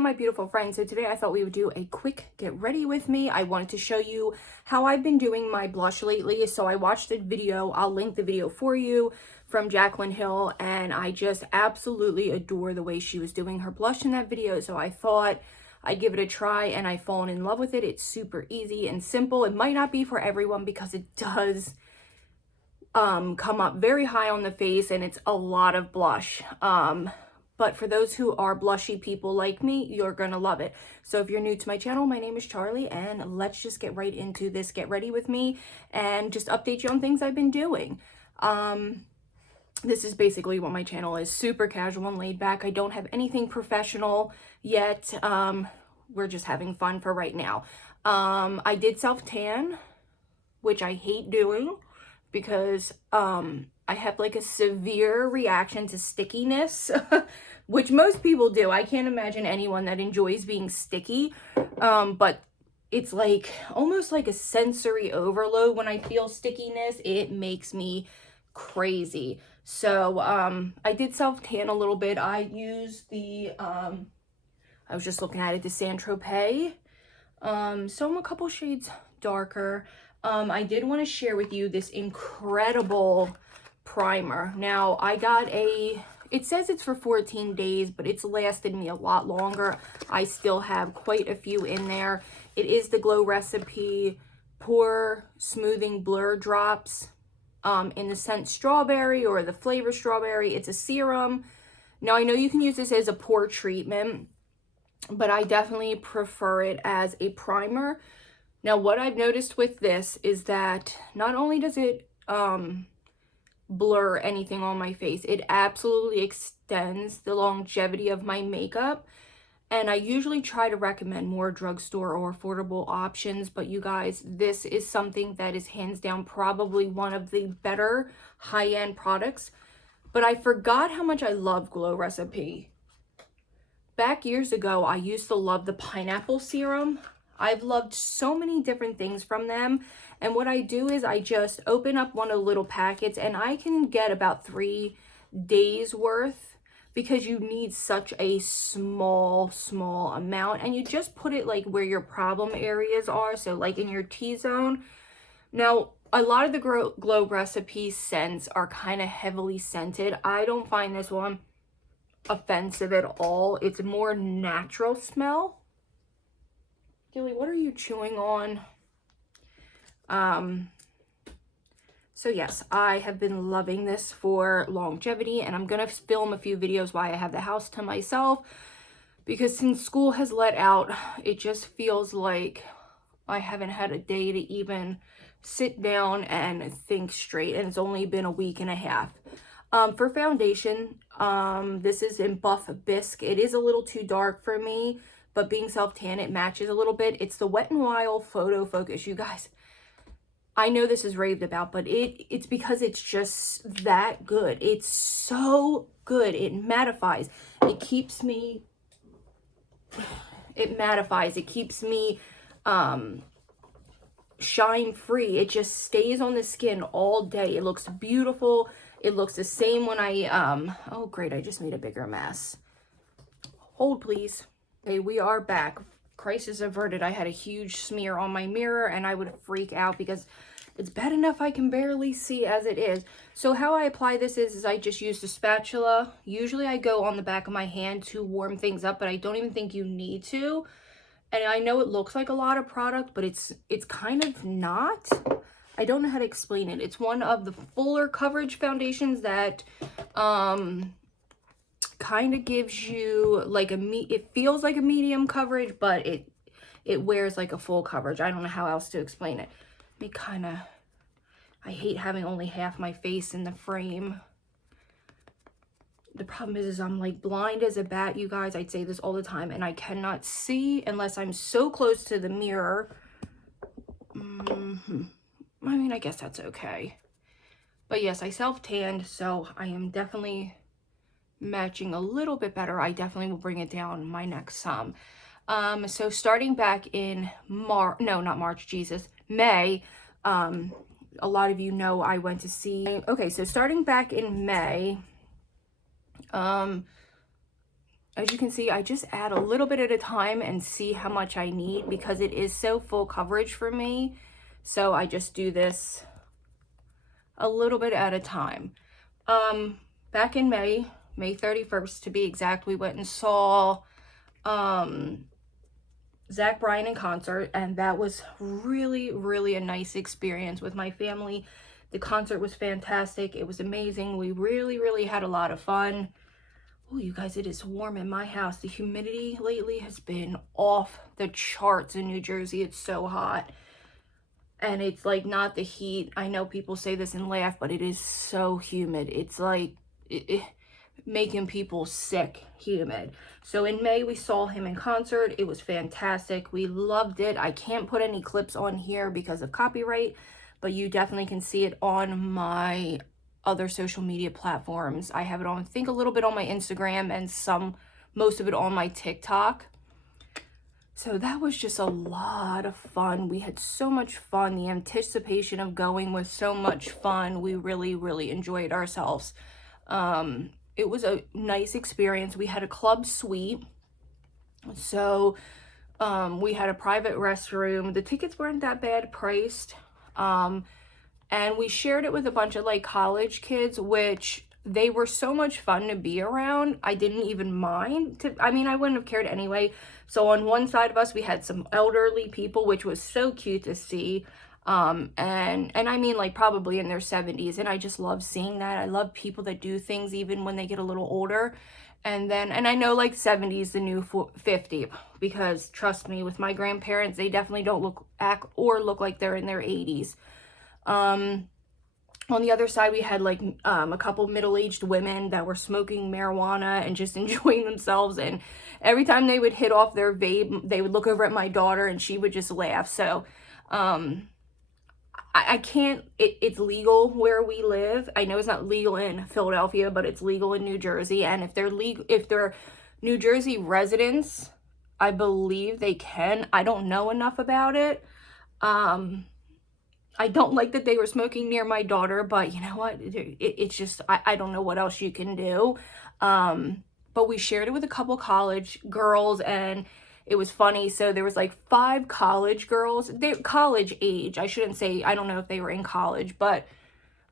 My beautiful friends, so today I thought we would do a quick get ready with me. I wanted to show you how I've been doing my blush lately. So I watched a video, I'll link the video for you, from Jaclyn Hill, and I just absolutely adore the way she was doing her blush in that video. So I thought I'd give it a try, and I've fallen in love with it. It's super easy and simple. It might not be for everyone because it does come up very high on the face and it's a lot of blush. But for those who are blushy people like me, you're gonna love it. So if you're new to my channel, my name is Charlie, and let's just get right into this get ready with me and just update you on things I've been doing. This is basically what my channel is, super casual and laid back. I don't have anything professional yet. We're just having fun for right now. I did self-tan, which I hate doing because I have like a severe reaction to stickiness, which most people do. I can't imagine anyone that enjoys being sticky, but it's like almost like a sensory overload when I feel stickiness. It makes me crazy. So I did self-tan a little bit. I used the, I was just looking at it, the Saint-Tropez. So I'm a couple shades darker. I did want to share with you this incredible primer. Now, I got it says it's for 14 days, but it's lasted me a lot longer. I still have quite a few in there. It is the Glow Recipe Pore Smoothing Blur Drops in the scent strawberry or the flavor strawberry. It's a serum. Now, I know you can use this as a pore treatment, but I definitely prefer it as a primer. Now, what I've noticed with this is that not only does it blur anything on my face, it absolutely extends the longevity of my makeup. And I usually try to recommend more drugstore or affordable options, but you guys, this is something that is hands down probably one of the better high-end products. But I forgot how much I love Glow Recipe. Back years ago, I used to love the pineapple serum. I've loved so many different things from them. And what I do is I just open up one of the little packets and I can get about 3 days worth because you need such a small amount. And you just put it like where your problem areas are. So like in your T-zone. Now, a lot of the Glow Recipe scents are kind of heavily scented. I don't find this one offensive at all. It's more natural smell. Gilly, what are you chewing on? So yes, I have been loving this for longevity, and I'm gonna film a few videos while I have the house to myself, because since school has let out, it just feels like I haven't had a day to even sit down and think straight, and it's only been a week and a half. For foundation, this is in Buff Bisque. It is a little too dark for me, but being self-tan, it matches a little bit. It's the Wet n Wild Photo Focus. You guys, I know this is raved about, but it's because it's just that good. It's so good. It mattifies. It keeps me, it mattifies. It keeps me shine free. It just stays on the skin all day. It looks beautiful. It looks the same when I, oh great, I just made a bigger mess. Hold please. Okay, we are back. Crisis averted. I had a huge smear on my mirror and I would freak out because it's bad enough I can barely see as it is. So how I apply this is I just use the spatula. Usually I go on the back of my hand to warm things up, but I don't even think you need to. And I know it looks like a lot of product, but it's kind of not. I don't know how to explain it. It's one of the fuller coverage foundations that kind of gives you like it feels like a medium coverage, but it wears like a full coverage. I don't know how else to explain it. Me kind of, I hate having only half my face in the frame. The problem is I'm like blind as a bat, you guys. I'd say this all the time, and I cannot see unless I'm so close to the mirror. I mean, I guess that's okay. But yes, I self-tanned, so I am definitely matching a little bit better. I definitely will bring it down my next some. So starting back in May, a lot of you know I went to see, okay, so starting back in May, as you can see, I just add a little bit at a time and see how much I need because it is so full coverage for me. So I just do this a little bit at a time. Back in May 31st to be exact, we went and saw Zach Bryan in concert, and that was really, really a nice experience with my family. The concert was fantastic. It was amazing. We really, really had a lot of fun. Oh, you guys, it is warm in my house. The humidity lately has been off the charts in New Jersey. It's so hot. And it's like not the heat. I know people say this and laugh, but it is so humid. It's like making people sick humid. So in May, we saw him in concert. It was fantastic. We loved it. I can't put any clips on here because of copyright, but you definitely can see it on my other social media platforms. I have it on, I think, a little bit on my Instagram and most of it on my TikTok. So that was just a lot of fun. We had so much fun. The anticipation of going was so much fun. We really, really enjoyed ourselves. It was a nice experience. We had a club suite. So we had a private restroom. The tickets weren't that bad priced. And we shared it with a bunch of like college kids, which they were so much fun to be around. I didn't even mind. I mean, I wouldn't have cared anyway. So on one side of us, we had some elderly people, which was so cute to see. And I mean, like, probably in their 70s. And I just love seeing that. I love people that do things even when they get a little older. And I know, like, 70 is the new 50. Because, trust me, with my grandparents, they definitely don't look like they're in their 80s. On the other side, we had, like, a couple middle-aged women that were smoking marijuana and just enjoying themselves. And every time they would hit off their vape, they would look over at my daughter and she would just laugh. So, I can't, it's legal where we live. I know it's not legal in Philadelphia, but it's legal in New Jersey. And if they're New Jersey residents, I believe they can. I don't know enough about it. I don't like that they were smoking near my daughter, but you know what? It's just, I don't know what else you can do. But we shared it with a couple college girls, and it was funny. So there was like 5 college girls. They're college age. I shouldn't say, I don't know if they were in college, but,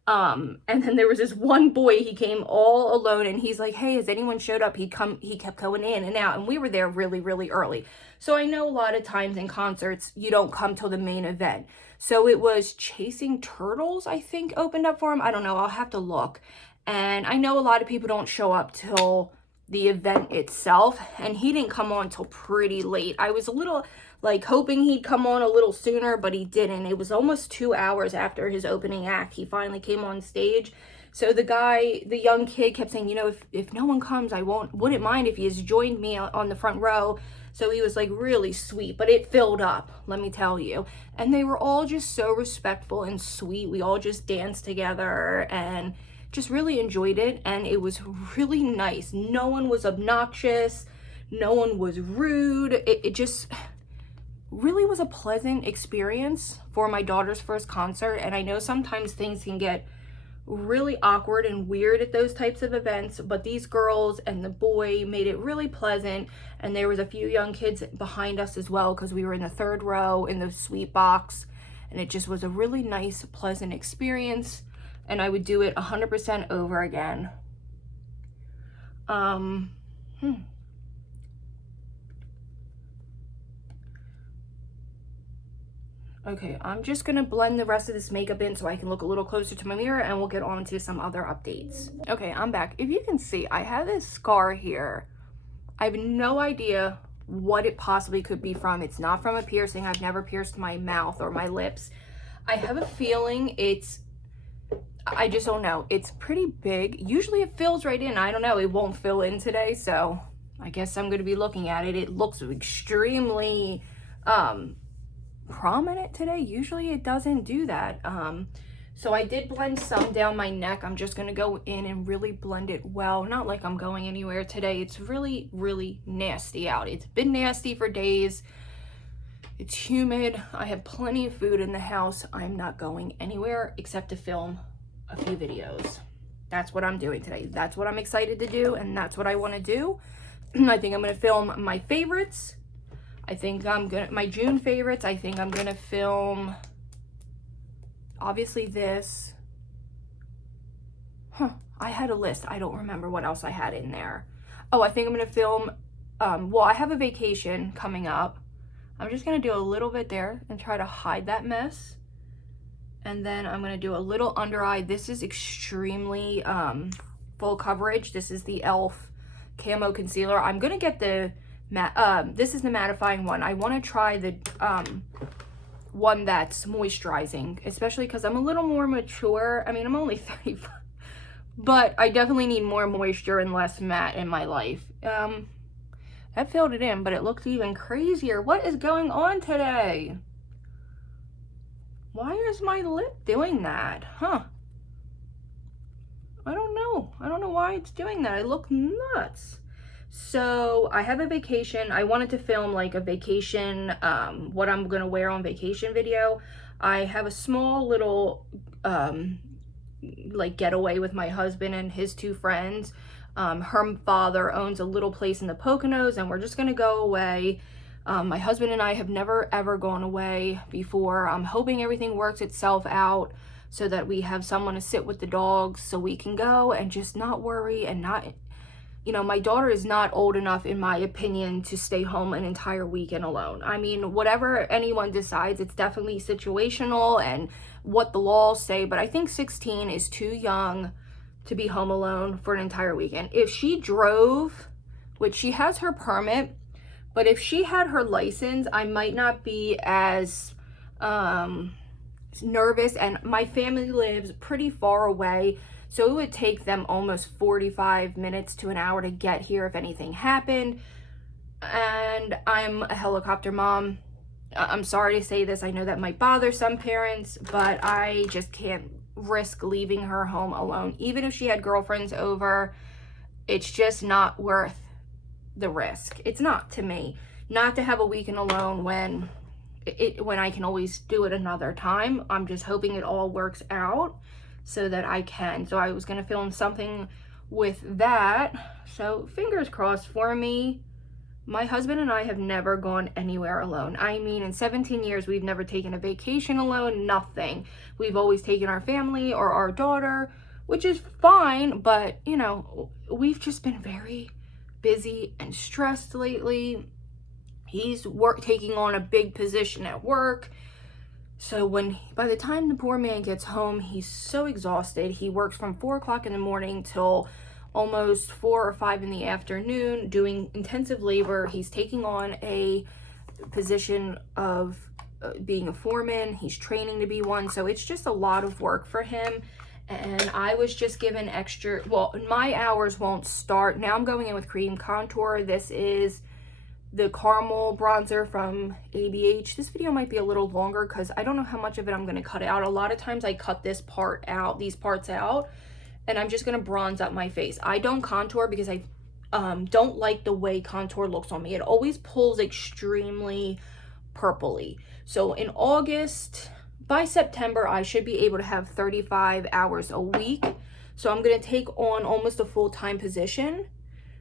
and then there was this one boy, he came all alone, and he's like, hey, has anyone showed up? He kept going in and out, and we were there really, really early. So I know a lot of times in concerts, you don't come till the main event. So it was Chasing Turtles, I think, opened up for him. I don't know. I'll have to look. And I know a lot of people don't show up till the event itself, and he didn't come on till pretty late. I was a little like hoping he'd come on a little sooner, but he didn't. It was almost 2 hours after his opening act. He finally came on stage. So the young kid kept saying, you know, if no one comes, wouldn't mind if he has joined me on the front row. So he was like really sweet, but it filled up, let me tell you. And they were all just so respectful and sweet. We all just danced together and just really enjoyed it. And it was really nice. No one was obnoxious. No one was rude. It just really was a pleasant experience for my daughter's first concert. And I know sometimes things can get really awkward and weird at those types of events, but these girls and the boy made it really pleasant. And there was a few young kids behind us as well, because we were in the 3rd row in the suite box, and it just was a really nice, pleasant experience, and I would do it 100% over again. Okay, I'm just gonna blend the rest of this makeup in so I can look a little closer to my mirror, and we'll get on to some other updates. Okay, I'm back. If you can see, I have this scar here. I have no idea what it possibly could be from. It's not from a piercing. I've never pierced my mouth or my lips. I have a feeling I just don't know. It's pretty big. Usually it fills right in. I don't know. It won't fill in today, so I guess I'm gonna be looking at it. It looks extremely, prominent today. Usually it doesn't do that. So I did blend some down my neck. I'm just gonna go in and really blend it well. Not like I'm going anywhere today. It's really, really nasty out. It's been nasty for days. It's humid. I have plenty of food in the house. I'm not going anywhere except to film a few videos. That's what I'm doing today. That's what I'm excited to do, and that's what I want to do. I think I'm going to film my favorites. My June favorites. I think I'm going to film, obviously, this. I had a list. I don't remember what else I had in there. Oh, I think I'm going to film, well, I have a vacation coming up. I'm just going to do a little bit there and try to hide that mess. And then I'm going to do a little under eye. This is extremely full coverage. This is the e.l.f. Camo Concealer. I'm going to get the this is the mattifying one. I want to try the one that's moisturizing, especially because I'm a little more mature. I mean, I'm only 35, but I definitely need more moisture and less matte in my life. That filled it in, but it looks even crazier. What is going on today? Why is my lip doing that? Huh? I don't know. I don't know why it's doing that. I look nuts. So I have a vacation. I wanted to film like a vacation, what I'm gonna wear on vacation video. I have a small little like getaway with my husband and his two friends. Her father owns a little place in the Poconos, and we're just gonna go away. My husband and I have never ever gone away before. I'm hoping everything works itself out so that we have someone to sit with the dogs so we can go and just not worry and not, you know, my daughter is not old enough, in my opinion, to stay home an entire weekend alone. I mean, whatever anyone decides, it's definitely situational and what the laws say, but I think 16 is too young to be home alone for an entire weekend. If she drove, which she has her permit, but if she had her license, I might not be as nervous, and my family lives pretty far away, so it would take them almost 45 minutes to an hour to get here if anything happened. And I'm a helicopter mom. I'm sorry to say this, I know that might bother some parents, but I just can't risk leaving her home alone. Even if she had girlfriends over, it's just not worth the risk. It's not, to me, not to have a weekend alone when I can always do it another time. I'm just hoping it all works out so that I can. So I was gonna film something with that. So fingers crossed for me. My husband and I have never gone anywhere alone. I mean, in 17 years, we've never taken a vacation alone, nothing. We've always taken our family or our daughter, which is fine, but you know, we've just been very busy and stressed lately. He's taking on a big position at work. So by the time the poor man gets home, he's so exhausted. He works from 4 o'clock in the morning till almost 4 or 5 in the afternoon doing intensive labor. He's taking on a position of being a foreman. He's training to be one. So it's just a lot of work for him. And I was just given extra, well, my hours won't start. Now I'm going in with cream contour. This is the caramel bronzer from ABH. This video might be a little longer because I don't know how much of it I'm going to cut out. A lot of times I cut this part out, these parts out, and I'm just going to bronze up my face. I don't contour because I don't like the way contour looks on me. It always pulls extremely purpley. So in August, by September, I should be able to have 35 hours a week. So I'm going to take on almost a full-time position,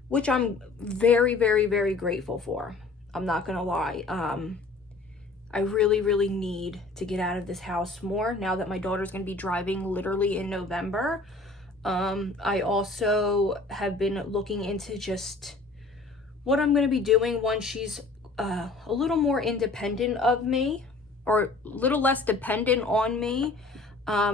which I'm very, very, very grateful for. I'm not going to lie. I really, really need to get out of this house more now that my daughter's going to be driving literally in November. I also have been looking into just what I'm going to be doing once she's a little more independent of me, or a little less dependent on me.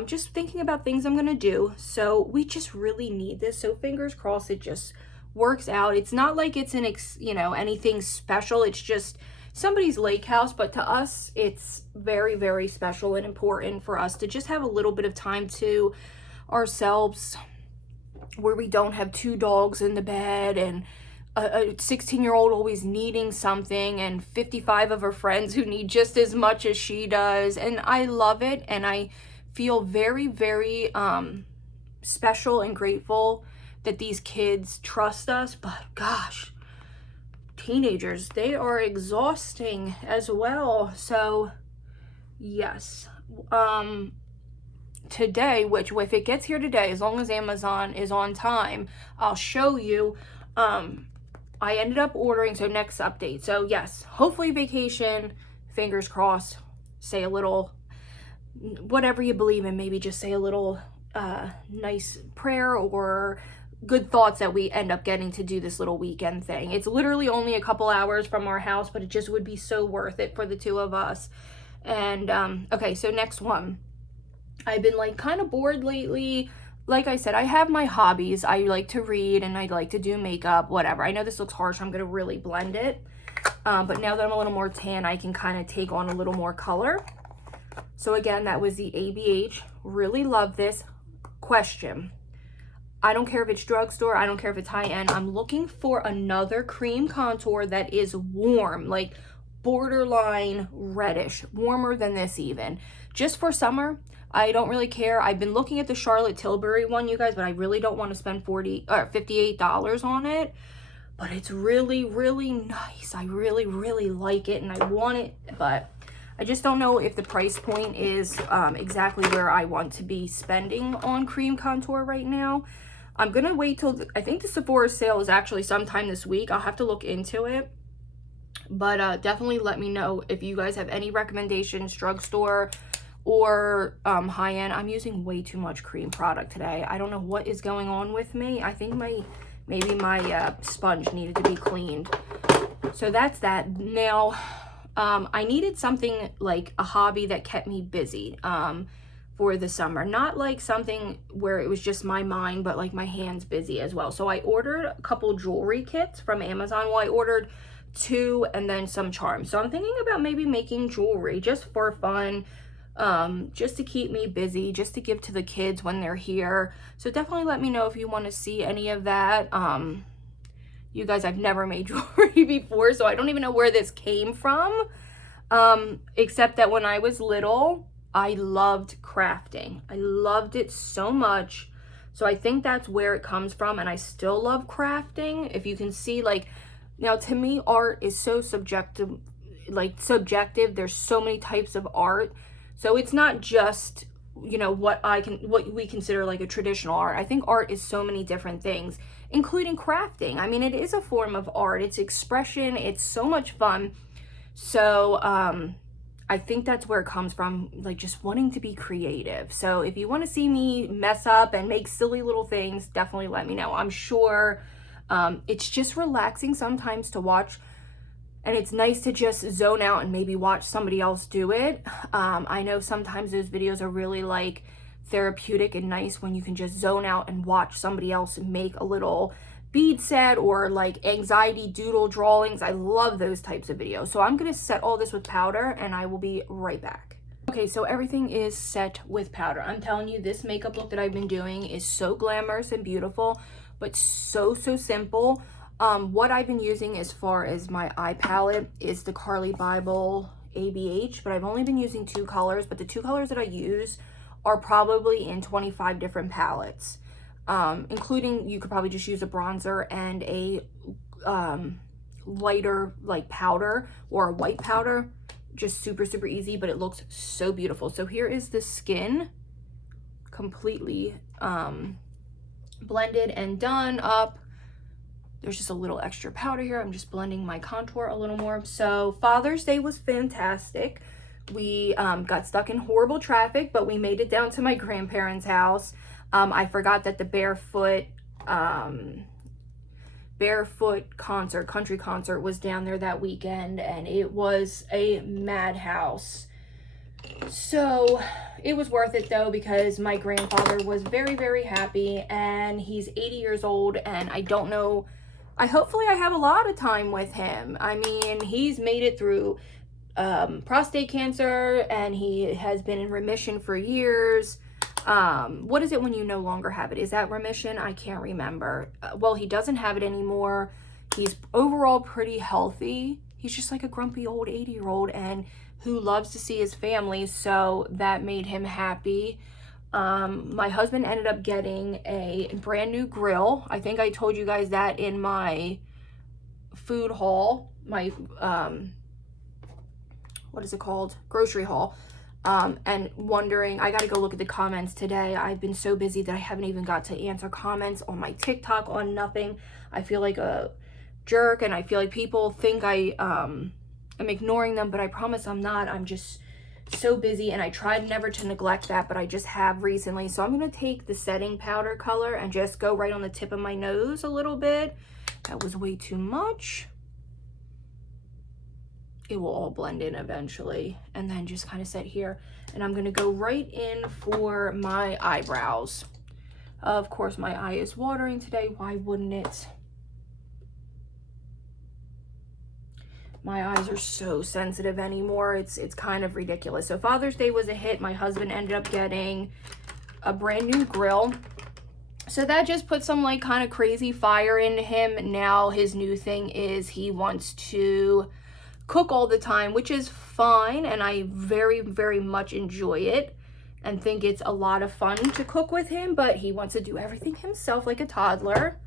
Just thinking about things I'm going to do. So we just really need this. So fingers crossed it just works out. It's not like it's anything special. It's just somebody's lake house, but to us it's very, very special and important for us to just have a little bit of time to ourselves where we don't have 2 dogs in the bed and a 16-year-old always needing something and 55 of her friends who need just as much as she does. And I love it, and I feel very, very special and grateful that these kids trust us. But gosh, teenagers, they are exhausting as well. So yes, today, which if it gets here today, as long as Amazon is on time, I'll show you I ended up ordering, so next update. So yes, hopefully vacation, fingers crossed, say a little, whatever you believe in, maybe just say a little nice prayer or good thoughts that we end up getting to do this little weekend thing. It's literally only a couple hours from our house, but it just would be so worth it for the two of us. And okay, so next one. I've been like kind of bored lately. Like I said, I have my hobbies. I like to read and I like to do makeup, whatever. I know this looks harsh. I'm going to really blend it. But now that I'm a little more tan, I can kind of take on a little more color. So again, that was the ABH. Really love this. Question. I don't care if it's drugstore. I don't care if it's high-end. I'm looking for another cream contour that is warm, like borderline reddish, warmer than this even. Just for summer. I don't really care. I've been looking at the Charlotte Tilbury one, you guys, but I really don't want to spend $58 on it. But it's really, really nice. I really, really like it and I want it, but I just don't know if the price point is exactly where I want to be spending on cream contour right now. I'm going to wait till, I think the Sephora sale is actually sometime this week. I'll have to look into it. But definitely let me know if you guys have any recommendations, drugstore or high-end. I'm using way too much cream product today. I don't know what is going on with me. I think maybe my sponge needed to be cleaned. So that's that. Now, I needed something like a hobby that kept me busy for the summer. Not like something where it was just my mind, but like my hands busy as well. So I ordered a couple jewelry kits from Amazon. Well, I ordered 2 and then some charms. So I'm thinking about maybe making jewelry just for fun, just to keep me busy, just to give to the kids when they're here. So definitely let me know if you want to see any of that. You guys, I've never made jewelry before, so I don't even know where this came from. Except that when I was little, I loved crafting. I loved it so much. So I think that's where it comes from, and I still love crafting. If you can see, like, now to me, art is so subjective, There's so many types of art. So it's not just, you know, what we consider like a traditional art. I think art is so many different things, including crafting. I mean, it is a form of art. It's expression. It's so much fun. So I think that's where it comes from, like just wanting to be creative. So if you want to see me mess up and make silly little things, definitely let me know. I'm sure it's just relaxing sometimes to watch. And it's nice to just zone out and maybe watch somebody else do it. I know sometimes those videos are really like therapeutic and nice when you can just zone out and watch somebody else make a little bead set or like anxiety doodle drawings. I love those types of videos. So I'm gonna set all this with powder and I will be right back. Okay, so everything is set with powder. I'm telling you, this makeup look that I've been doing is so glamorous and beautiful, but so simple. What I've been using as far as my eye palette is the Carly Bible ABH, but I've only been using 2 colors, but the 2 colors that I use are probably in 25 different palettes, including, you could probably just use a bronzer and a lighter like powder or a white powder. Just super easy, but it looks so beautiful. So here is the skin completely blended and done up. There's just a little extra powder here. I'm just blending my contour a little more. So Father's Day was fantastic. We got stuck in horrible traffic, but we made it down to my grandparents' house. I forgot that the barefoot concert, country concert, was down there that weekend, and it was a madhouse. So it was worth it though, because my grandfather was very happy, and he's 80 years old, and I don't know, hopefully I have a lot of time with him. I mean, he's made it through prostate cancer, and he has been in remission for years. What is it when you no longer have it? Is that remission? I can't remember. Well, he doesn't have it anymore. He's overall pretty healthy. He's just like a grumpy old 80-year-old and who loves to see his family, so that made him happy. My husband ended up getting a brand new grill. I think I told you guys that in my food haul, my what is it called? Grocery haul. And wondering, I gotta go look at the comments today. I've been so busy that I haven't even got to answer comments on my TikTok, on nothing. I feel like a jerk, and I feel like people think I'm ignoring them, but I promise I'm not. I'm just so busy, and I tried never to neglect that, but I just have recently. So I'm going to take the setting powder color and just go right on the tip of my nose a little bit. That was way too much. It will all blend in eventually, and then just kind of set here. And I'm going to go right in for my eyebrows. Of course, my eye is watering today. Why wouldn't it? My eyes are so sensitive anymore. It's kind of ridiculous. So Father's Day was a hit. My husband ended up getting a brand new grill. So that just put some like kind of crazy fire into him. Now his new thing is he wants to cook all the time, which is fine, and I very, very much enjoy it and think it's a lot of fun to cook with him, but he wants to do everything himself like a toddler,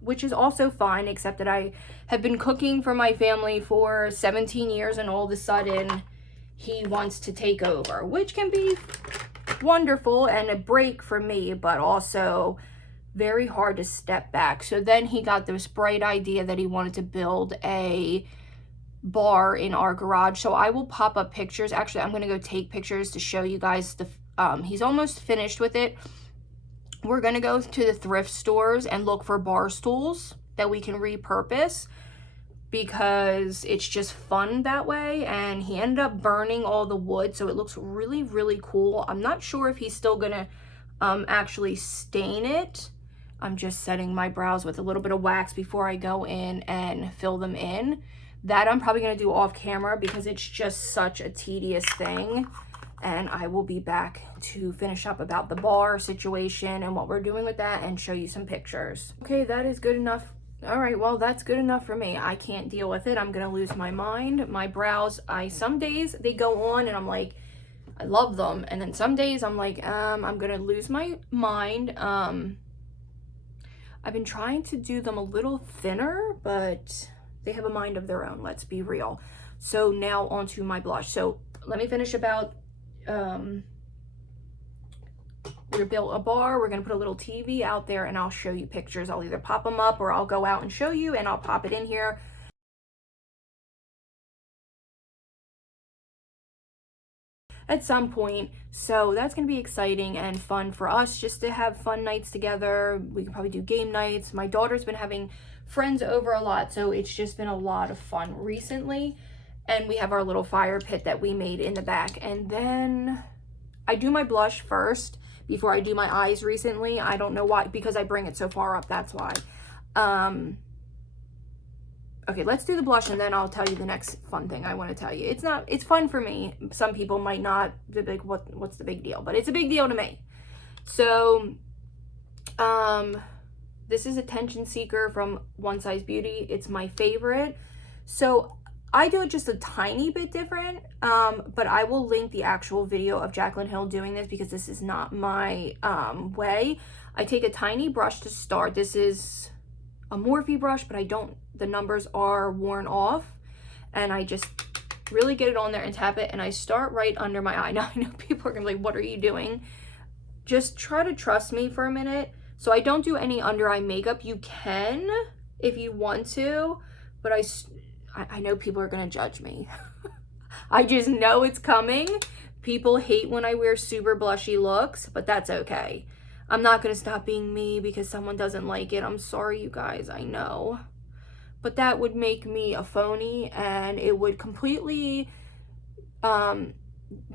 which is also fine, except that I have been cooking for my family for 17 years, and all of a sudden he wants to take over, which can be wonderful and a break for me, but also very hard to step back. So then he got this bright idea that he wanted to build a bar in our garage. So I will pop up pictures. Actually, I'm going to go take pictures to show you guys the he's almost finished with it. We're going to go to the thrift stores and look for bar stools that we can repurpose, because it's just fun that way. And he ended up burning all the wood, so it looks really, really cool. I'm not sure if he's still going to actually stain it. I'm just setting my brows with a little bit of wax before I go in and fill them in. That I'm probably going to do off camera because it's just such a tedious thing. And I will be back to finish up about the bar situation and what we're doing with that and show you some pictures. Okay, that is good enough. All right, well, that's good enough for me. I can't deal with it. I'm going to lose my mind. My brows, some days they go on and I'm like, I love them. And then some days I'm like, I'm going to lose my mind. I've been trying to do them a little thinner, but they have a mind of their own, let's be real. So now onto my blush. So let me finish about, we're built a bar, we're gonna put a little TV out there, and I'll show you pictures. I'll either pop them up or I'll go out and show you, and I'll pop it in here. At some point. So that's gonna be exciting and fun for us, just to have fun nights together. We can probably do game nights. My daughter's been having friends over a lot, so it's just been a lot of fun recently. And we have our little fire pit that we made in the back. And then I do my blush first before I do my eyes recently. I don't know why, because I bring it so far up, that's why. Okay, let's do the blush, and then I'll tell you the next fun thing I want to tell you. It's fun for me. Some people might not be like, what's the big deal? But it's a big deal to me. So, this is Attention Seeker from One Size Beauty. It's my favorite. So I do it just a tiny bit different, but I will link the actual video of Jaclyn Hill doing this, because this is not my way. I take a tiny brush to start. This is a Morphe brush, but the numbers are worn off, and I just really get it on there and tap it, and I start right under my eye. Now I know people are gonna be like, what are you doing? Just try to trust me for a minute. So I don't do any under eye makeup. You can if you want to, but I know people are gonna judge me. I just know it's coming. People hate when I wear super blushy looks, but that's okay. I'm not gonna stop being me because someone doesn't like it. I'm sorry, you guys, I know. But that would make me a phony, and it would completely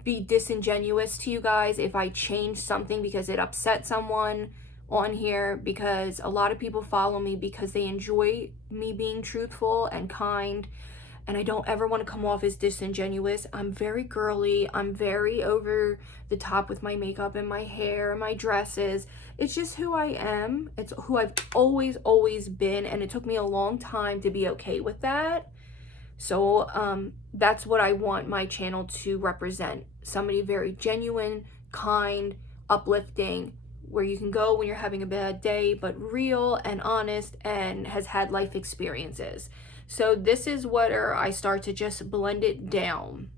be disingenuous to you guys if I change something because it upset someone on here, because a lot of people follow me because they enjoy me being truthful and kind, and I don't ever want to come off as disingenuous. I'm very girly. I'm very over the top with my makeup and my hair and my dresses. It's just who I am. It's who I've always been, and it took me a long time to be okay with that. So that's what I want my channel to represent. Somebody very genuine, kind, uplifting, where you can go when you're having a bad day, but real and honest and has had life experiences. So this is where I start to just blend it down.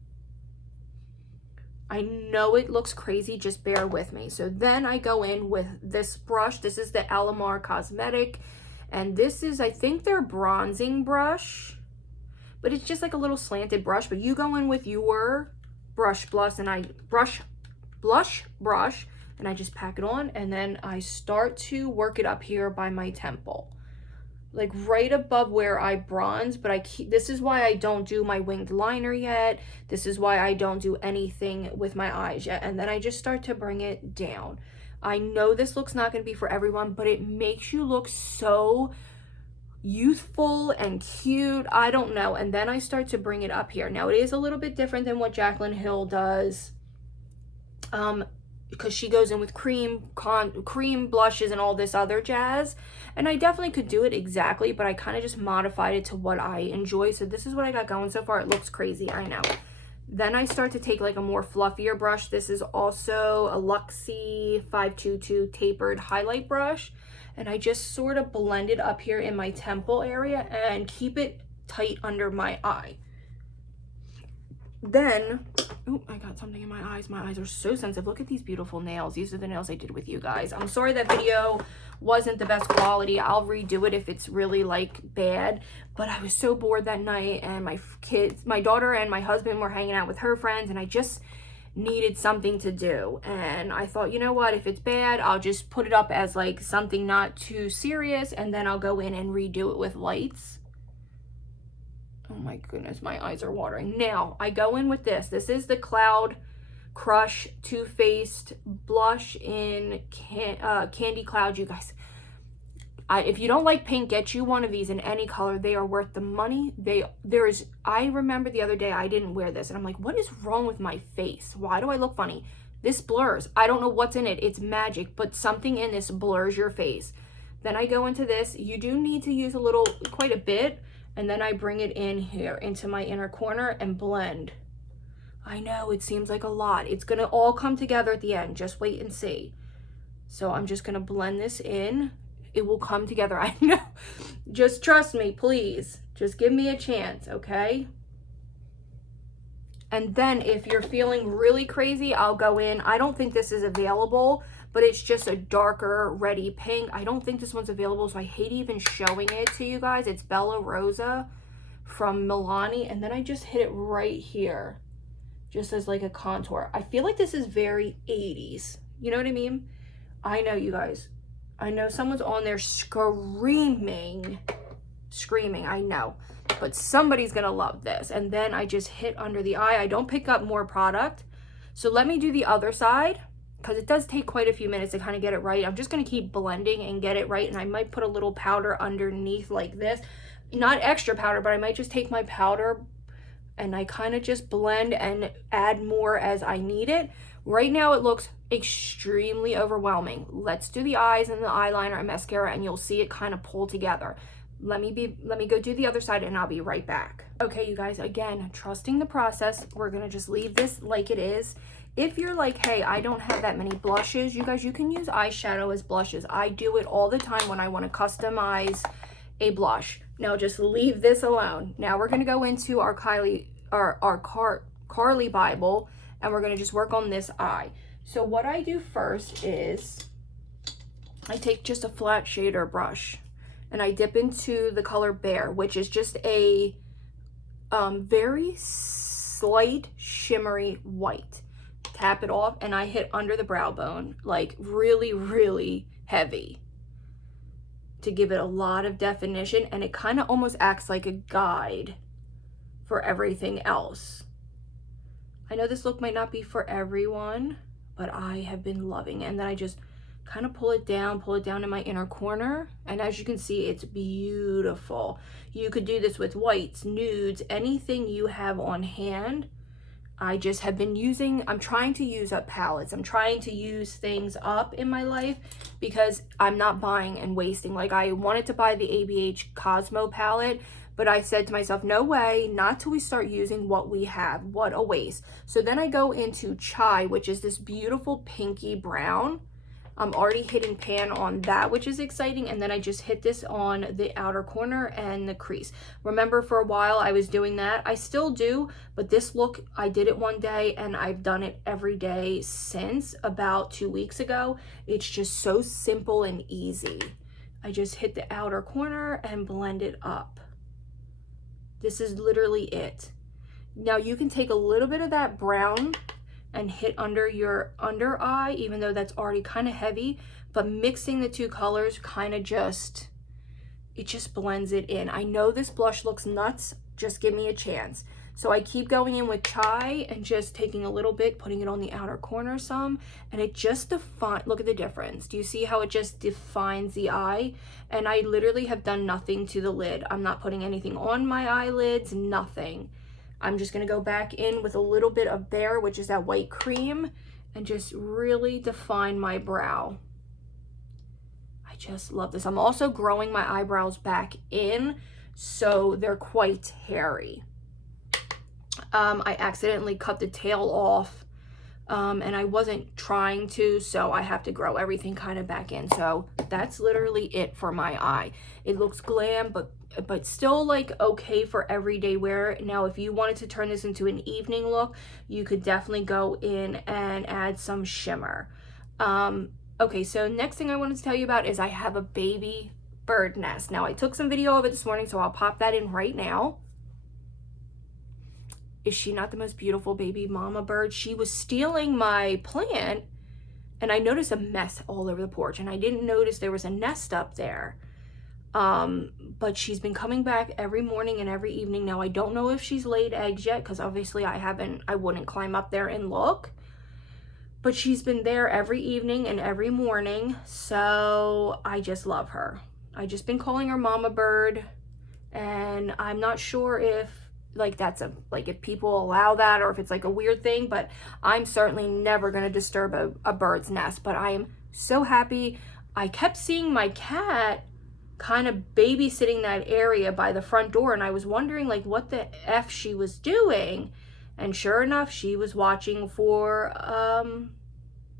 I know it looks crazy, just bear with me. So then I go in with this brush. This is the Alamar Cosmetic, And this is, I think, their bronzing brush, but it's just like a little slanted brush. But you go in with your blush, and I blush brush, and I just pack it on, and then I start to work it up here by my temple, like right above where I bronze. But this is why I don't do my winged liner yet. This is why I don't do anything with my eyes yet. And then I just start to bring it down. I know this looks not going to be for everyone, but it makes you look so youthful and cute. I don't know. And then I start to bring it up here. Now it is a little bit different than what Jaclyn Hill does, because she goes in with cream blushes and all this other jazz. And I definitely could do it exactly, but I kind of just modified it to what I enjoy. So this is what I got going so far. It looks crazy, I know. Then I start to take like a more fluffier brush. This is also a Luxie 522 tapered highlight brush. And I just sort of blend it up here in my temple area and keep it tight under my eye. Then, oh, I got something in my eyes. My eyes are so sensitive. Look at these beautiful nails. These are the nails I did with you guys. I'm sorry that video wasn't the best quality. I'll redo it if it's really like bad. But I was so bored that night, and my daughter and my husband were hanging out with her friends, and I just needed something to do. And I thought, you know what, if it's bad, I'll just put it up as like something not too serious, and then I'll go in and redo it with lights. Oh my goodness, my eyes are watering. Now, I go in with this. This is the Cloud Crush Too Faced blush in Candy Cloud, you guys. If you don't like pink, get you one of these in any color. They are worth the money. I remember the other day I didn't wear this, and I'm like, what is wrong with my face? Why do I look funny? This blurs. I don't know what's in it. It's magic, but something in this blurs your face. Then I go into this. You do need to use quite a bit. And then I bring it in here into my inner corner and blend. I know it seems like a lot. It's going to all come together at the end. Just wait and see. So I'm just going to blend this in. It will come together. I know. Just trust me, please. Just give me a chance, okay? And then if you're feeling really crazy, I'll go in. I don't think this is available, but it's just a darker reddy pink. I don't think this one's available, so I hate even showing it to you guys. It's Bella Rosa from Milani, and then I just hit it right here, just as like a contour. I feel like this is very 80s. You know what I mean? I know, you guys. I know someone's on there screaming, I know. But somebody's gonna love this. And then I just hit under the eye. I don't pick up more product. So let me do the other side, because it does take quite a few minutes to kind of get it right. I'm just going to keep blending and get it right. And I might put a little powder underneath like this. Not extra powder, but I might just take my powder and I kind of just blend and add more as I need it. Right now it looks extremely overwhelming. Let's do the eyes and the eyeliner and mascara, and you'll see it kind of pull together. Let me go do the other side, and I'll be right back. Okay, you guys, again, trusting the process. We're going to just leave this like it is. If you're like, hey, I don't have that many blushes, you guys, you can use eyeshadow as blushes. I do it all the time when I want to customize a blush. Now just leave this alone. Now we're going to go into our Carly Bible, and we're going to just work on this eye. So what I do first is I take just a flat shader brush, and I dip into the color Bare, which is just a very slight shimmery white. Tap it off, and I hit under the brow bone, like really, really heavy, to give it a lot of definition, and it kind of almost acts like a guide for everything else. I know this look might not be for everyone, but I have been loving it. And then I just kind of pull it down in my inner corner, and as you can see, it's beautiful. You could do this with whites, nudes, anything you have on hand. I just have been I'm trying to use up palettes. I'm trying to use things up in my life because I'm not buying and wasting. Like, I wanted to buy the ABH Cosmo palette, but I said to myself, no way, not till we start using what we have. What a waste. So then I go into Chai, which is this beautiful pinky brown. I'm already hitting pan on that, which is exciting. And then I just hit this on the outer corner and the crease. Remember, for a while I was doing that. I still do, but this look, I did it one day and I've done it every day since about 2 weeks ago. It's just so simple and easy. I just hit the outer corner and blend it up. This is literally it. Now you can take a little bit of that brown and hit under your under eye, even though that's already kind of heavy, but mixing the two colors kind of just, it just blends it in. I know this blush looks nuts, just give me a chance. So I keep going in with Chai and just taking a little bit, putting it on the outer corner some, and it just defines, look at the difference. Do you see how it just defines the eye? And I literally have done nothing to the lid. I'm not putting anything on my eyelids, nothing. I'm just gonna go back in with a little bit of Bare, which is that white cream, and just really define my brow. I just love this. I'm also growing my eyebrows back in, so they're quite hairy. I accidentally cut the tail off, and I wasn't trying to, so I have to grow everything kind of back in. So that's literally it for my eye. It looks glam, but still like okay for everyday wear. Now, if you wanted to turn this into an evening look, you could definitely go in and add some shimmer. Okay, so next thing I wanted to tell you about is I have a baby bird nest. Now, I took some video of it this morning, so I'll pop that in right now. Is she not the most beautiful baby mama bird? She was stealing my plant, and I noticed a mess all over the porch, and I didn't notice there was a nest up there. But she's been coming back every morning and every evening. Now, I don't know if she's laid eggs yet, because obviously I wouldn't climb up there and look. But she's been there every evening and every morning, so I just love her. I just been calling her mama bird, and I'm not sure if like that's if people allow that or if it's like a weird thing, but I'm certainly never going to disturb a bird's nest. But I am so happy. I kept seeing my cat kind of babysitting that area by the front door, and I was wondering like what the F she was doing, and sure enough, she was watching for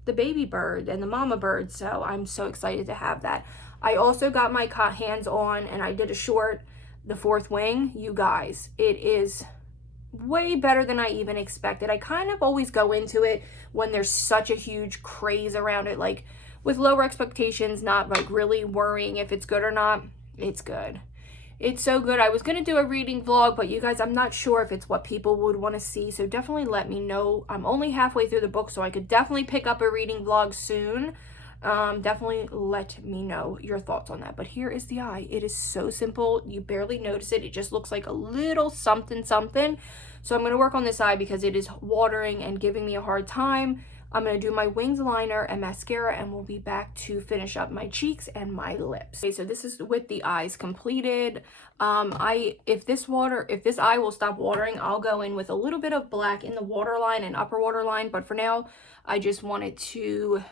the baby bird and the mama bird. So I'm so excited to have that. I also got my hands on, and I did a short, the fourth wing. You guys, it is way better than I even expected. I kind of always go into it when there's such a huge craze around it, like with lower expectations, not like really worrying if it's good or not. It's good. It's so good. I was going to do a reading vlog, but you guys, I'm not sure if it's what people would want to see, so definitely let me know. I'm only halfway through the book, so I could definitely pick up a reading vlog soon. Definitely let me know your thoughts on that. But here is the eye. It is so simple. You barely notice it. It just looks like a little something something. So I'm going to work on this eye because it is watering and giving me a hard time. I'm going to do my wings liner and mascara, and we'll be back to finish up my cheeks and my lips. Okay, so this is with the eyes completed. If this eye will stop watering, I'll go in with a little bit of black in the waterline and upper waterline, but for now, I just wanted to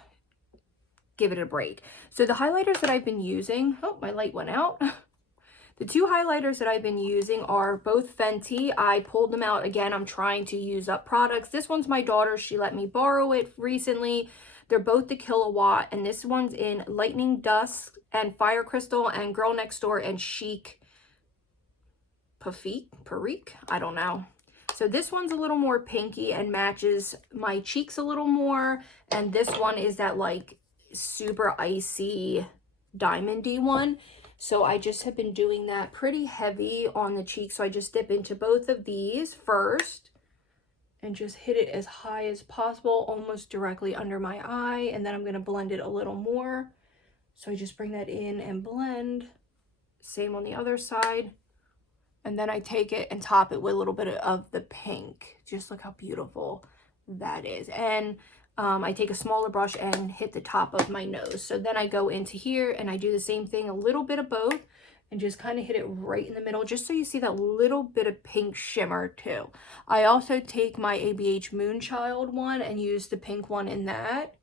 give it a break. So the highlighters that I've been using, oh, my light went out. The two highlighters that I've been using are both Fenty. I pulled them out again. I'm trying to use up products. This one's my daughter. She let me borrow it recently. They're both the Kilowatt, and this one's in Lightning Dusk and Fire Crystal and Girl Next Door and Chic Perique. I don't know. So this one's a little more pinky and matches my cheeks a little more, and this one is that like super icy diamondy one. So I just have been doing that pretty heavy on the cheek. So I just dip into both of these first and just hit it as high as possible, almost directly under my eye. And then I'm going to blend it a little more. So I just bring that in and blend. Same on the other side. And then I take it and top it with a little bit of the pink. Just look how beautiful that is. And I take a smaller brush and hit the top of my nose. So then I go into here and I do the same thing, a little bit of both, and just kind of hit it right in the middle, just so you see that little bit of pink shimmer too. I also take my ABH Moonchild one and use the pink one in that,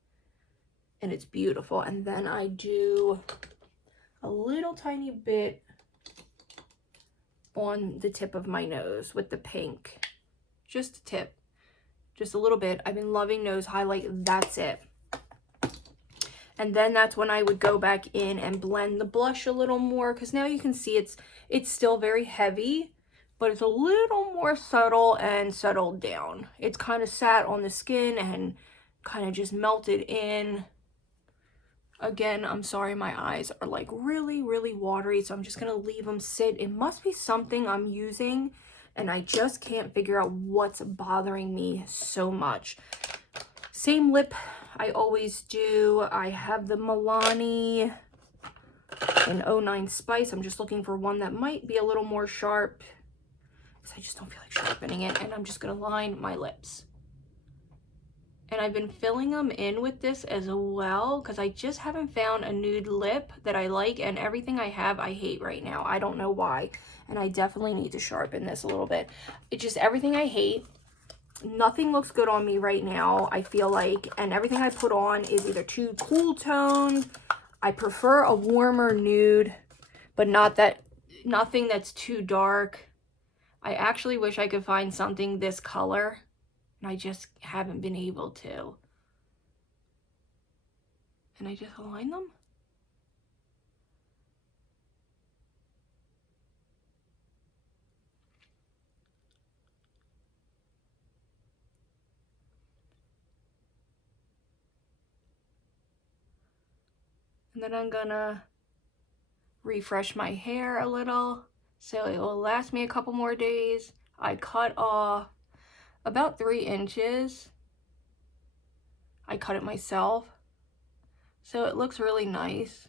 and it's beautiful. And then I do a little tiny bit on the tip of my nose with the pink, just a tip. Just a little bit. I've been loving nose highlight. That's it. And then that's when I would go back in and blend the blush a little more, because now you can see it's still very heavy, but it's a little more subtle and settled down. It's kind of sat on the skin and kind of just melted in. Again, I'm sorry, my eyes are like really, really watery, so I'm just gonna leave them sit. It must be something I'm using, and I just can't figure out what's bothering me so much. Same lip I always do. I have the Milani in 09 Spice. I'm just looking for one that might be a little more sharp, because I just don't feel like sharpening it, and I'm just gonna line my lips. And I've been filling them in with this as well, because I just haven't found a nude lip that I like, and everything I have I hate right now. I don't know why, and I definitely need to sharpen this a little bit. It's just everything I hate. Nothing looks good on me right now, I feel like, and everything I put on is either too cool toned. I prefer a warmer nude, but nothing that's too dark. I actually wish I could find something this color, and I just haven't been able to. And I just align them. And then I'm gonna refresh my hair a little, so it will last me a couple more days. I cut off about 3 inches. I cut it myself, so it looks really nice.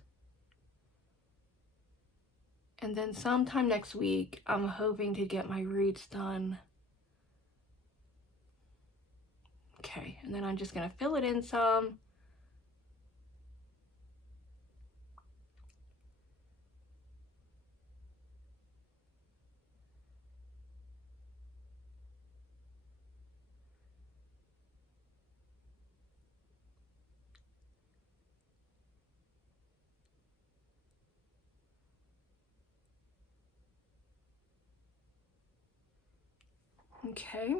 And then sometime next week, I'm hoping to get my roots done. Okay, and then I'm just gonna fill it in some. Okay,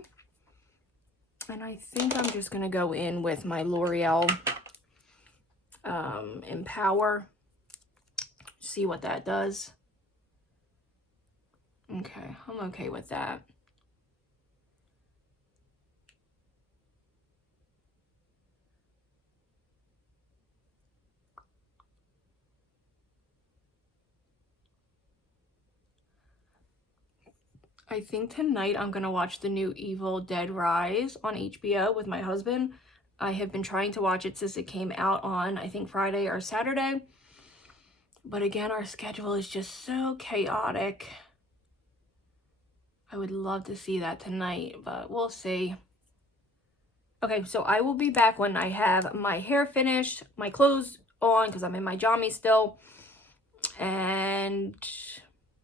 and I think I'm just gonna go in with my L'Oreal Empower, see what that does. Okay, I'm okay with that. I think tonight I'm gonna watch the new Evil Dead Rise on HBO with my husband. I have been trying to watch it since it came out on, I think, Friday or Saturday. But again, our schedule is just so chaotic. I would love to see that tonight, but we'll see. Okay, so I will be back when I have my hair finished, my clothes on, because I'm in my jammies still. And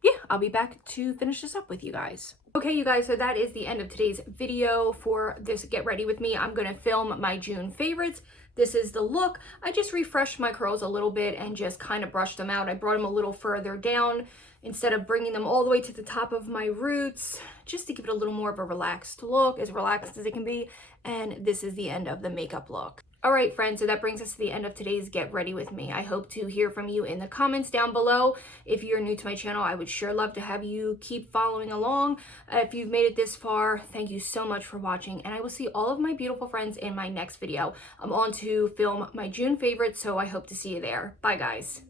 yeah, I'll be back to finish this up with you guys. Okay, you guys, so that is the end of today's video for this Get Ready With Me. I'm gonna film my June favorites. This is the look. I just refreshed my curls a little bit and just kind of brushed them out. I brought them a little further down instead of bringing them all the way to the top of my roots, just to give it a little more of a relaxed look, as relaxed as it can be. And this is the end of the makeup look. All right, friends, so that brings us to the end of today's Get Ready With Me. I hope to hear from you in the comments down below. If you're new to my channel, I would sure love to have you keep following along. If you've made it this far, thank you so much for watching, and I will see all of my beautiful friends in my next video. I'm on to film my June favorites, so I hope to see you there. Bye, guys.